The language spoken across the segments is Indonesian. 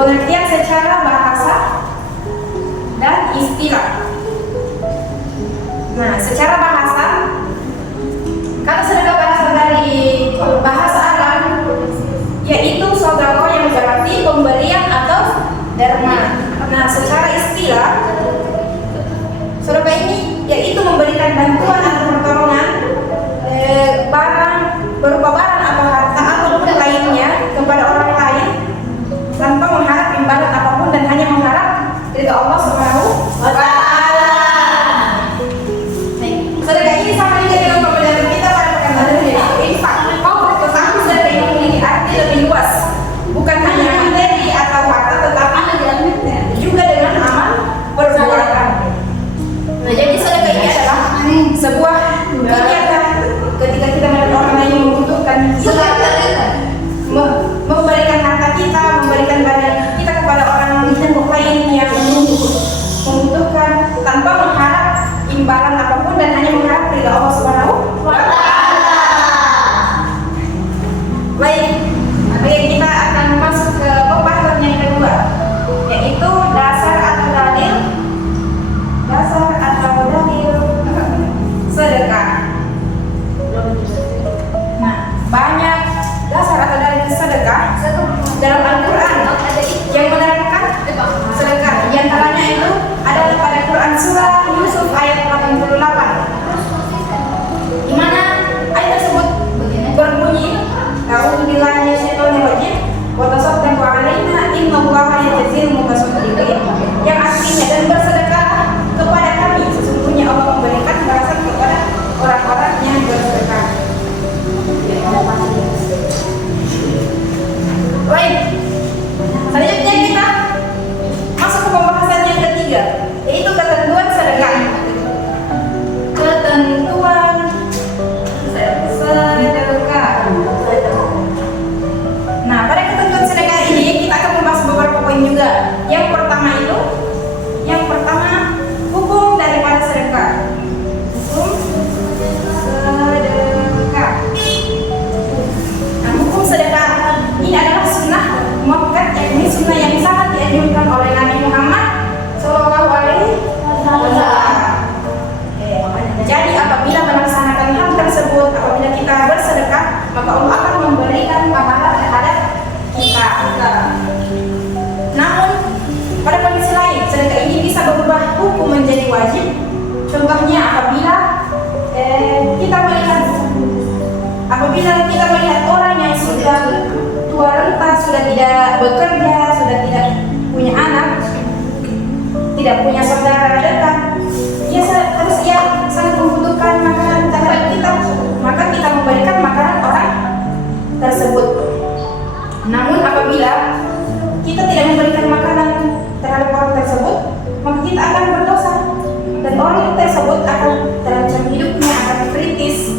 pengertian secara bahasa dan istilah. Nah, secara bahasa, kalau sedekah berasal dari bahasa Arab, yaitu sodako yang berarti pemberian atau derma. Nah, secara istilah, sedekah ini yaitu memberikan bantuan atau pertolongan barang berupa barang atau harta ataupun lainnya kepada orang lain tanpa mengharap imbalan apapun dan hanya mengharap ridha Allah Subhanahu wa Ta'ala. Sedekah ini sama juga dengan pembelajaran kita pada pekan lalu, yaitu infak. Tetapi sedekah ini memiliki arti lebih luas, bukan hanya materi atau harta, tetapi juga dengan amal perbuatan. Nah, jadi sedekah ini adalah sebuah kegiatan ketika kita melihat orang lain yang membutuhkan, memberikan harta kita, memberikan badan kita kepada orang lain yang membutuhkan tanpa mengharap imbalan apapun dan hanya mengharap ridha Allah Subhanahu wa Ta'ala. Baik, kita akan masuk ke pembahasan yang kedua, yaitu dasar atau dalil sedekah. Nah, banyak dasar atau dalil sedekah dalam Al-Quran yang menerangkan sedekah. Di antaranya itu adalah pada Quran surah Yusuf ayat 88, di mana ayat tersebut berbunyi, "A'udzubillahi minasyaitonir rajim, wa tasaddaqu 'alaina innallaha yajzil mutasaddiqin." Yang artinya, dan bersedekah kepada kami, sesungguhnya Allah memberikan balasan kepada orang-orang yang bersedekah. Baik, selanjutnya kita masuk ke pembahasan yang ketiga, yaitu ketentuan sedekah. Ketentuan sedekah. Nah, pada ketentuan sedekah ini kita akan membahas beberapa poin juga. Yang pertama, hukum daripada sedekah. Hukum sedekah. Nah, hukum sedekah ini adalah sunnah muakkad, yakni sunnah yang sangat dianjurkan oleh Nabi Muhammad Shallallahu Alaihi Wasallam. Jadi apabila melaksanakan hal tersebut, apabila kita bersedekah, maka Allah akan memberikan pahala terhadap kita. Namun pada kondisi lain, sedekah ini bisa berubah hukum menjadi wajib. Contohnya apabila kita melihat orang yang sudah tua renta, sudah tidak bekerja, sudah tidak punya anak, tidak punya saudara dekat, dia sangat membutuhkan makanan terhadap kita, maka kita memberikan makanan orang tersebut. Namun apabila kita tidak memberikan makanan terhadap orang tersebut, maka kita akan berdosa dan orang tersebut akan terancam hidupnya, akan kritis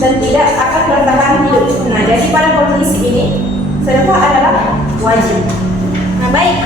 dan tidak akan bertahan hidup. Nah, jadi pada kondisi ini sedekah adalah wajib. Nah, baik,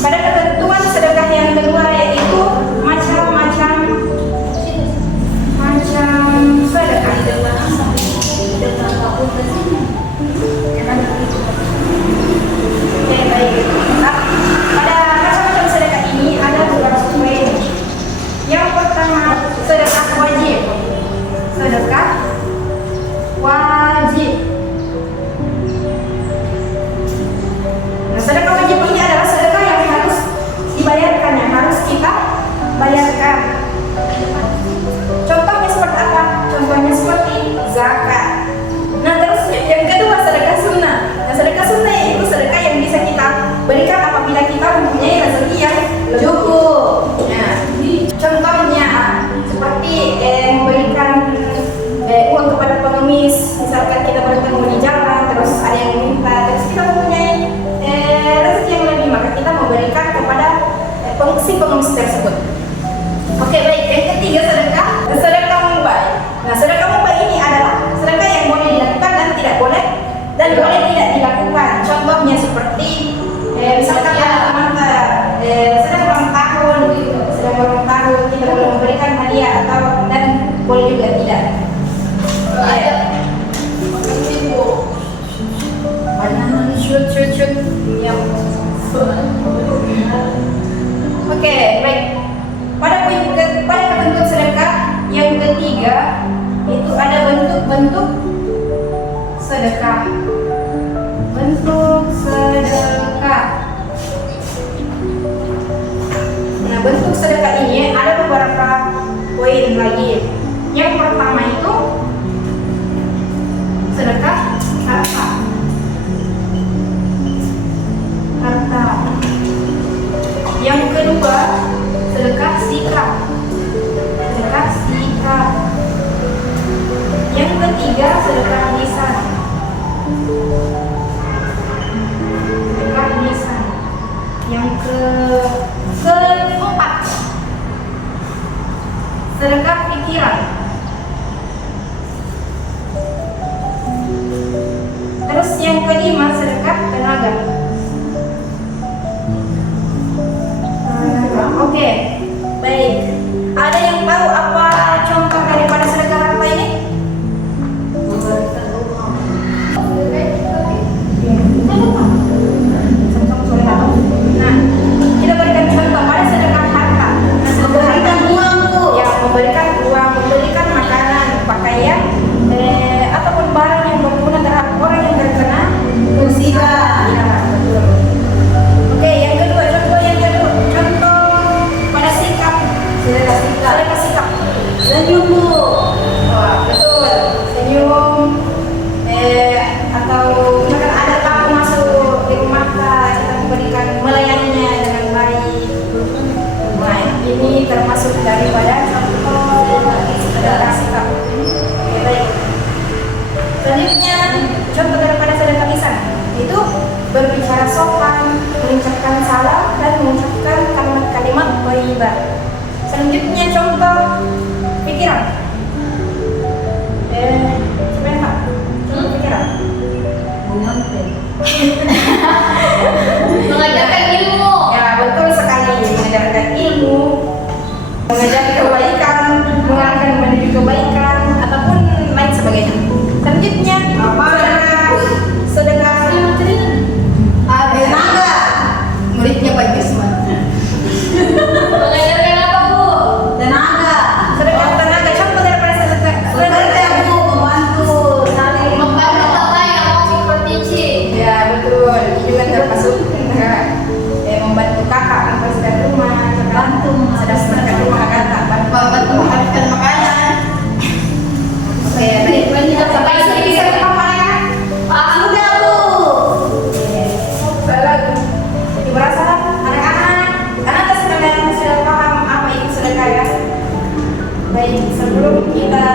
pada ketentuan sedekah yang kedua, yaitu macam-macam sedekah. Oke, baik. Nah, pada macam-macam sedekah ini ada beberapa poin. Yang pertama, sedekah wajib. Sedekah wajib. Nah, sedekah wajib ini adalah sedekah yang harus dibayarkan, yang harus kita bayarkan. Contohnya seperti apa? Contohnya seperti zakat. Nah, terus yang kedua, sedekah sunnah. Nah, sedekah sunnah yaitu sedekah yang bisa kita berikan apabila kita mempunyai rezeki yang cukup. Nah, contohnya seperti memberikan uang kepada pengemis. Misalkan kita bertemu di jalan, terus ada yang minta, terus kita mempunyai rezeki yang lebih, maka kita memberikan kepada si pengemis tersebut. Oke, baik. Yang ketiga, sedekah mubah. Nah, sedekah mubah ini adalah sedekah yang boleh dilakukan dan tidak boleh tidak dilakukan. Contohnya seperti misalkan ada teman sedang ulang tahun, kita boleh memberikan hadiah dan boleh juga tidak. Ada. Ya. Oke, baik. Pada bentuk sedekah yang ketiga itu ada bentuk-bentuk sedekah. Bentuk sedekah. Nah, bentuk sedekah ini ada beberapa poin lagi. Yang pertama itu sedekah harta. Yang kedua sedekah sikap. Yang ketiga sedekah lisan. Yang keempat sedekah pikiran. Terus yang kelima sedekah tenaga. Oke, baik. Ada yang tahu apa contoh daripada sedekah harta ini? Nah, kita berikan contoh pada sedekah harta. Memberikan uang, Bu. Ya, memberikan uang, memberikan makanan, pakaian, ataupun barang yang berguna terhadap orang yang terkena musibah. Ya, betul. Oke, yang kedua, contoh pada sikap. Sedekah sikap. Senyum, Bu. Wah, betul. Senyum. Atau misalkan ada tamu masuk di rumah kita memberikan melayaninya dengan baik. Nah, ini termasuk daripada contoh sedekah sikap. Oke, baik. Selanjutnya contoh daripada sedekah lisan itu berbicara sopan, mengucapkan salam dan mengucapkan kalimat-kalimat thayyibah. Selanjutnya contoh pikiran. Siapa yang Pak? Contoh pikiran. Mengajarkan ilmu. Ya, betul sekali. Mengajarkan ilmu, mengajar kebaikan, mengarahkan menuju kebaikan ataupun lain sebagainya. Selanjutnya sedekah tenaga. Muridnya Pak Yusman. Mengajarkan apa, Bu? Tenaga. Sedekah tenaga. Contoh daripada sedekah Bu, membantu saling Membantu orang yang mau berprovinsi. ya, betul. Ini juga termasuk membantu kakak membersihkan rumah, bantu membersihkan rumah kakak, bantu menghabiskan makanan. Oke, tadi kita sampai sini bisa apa ya? Sudah, Bu. Salah. Jadi merasa anak-anak sudah paham apa itu sedekah ya. Baik, sebelum kita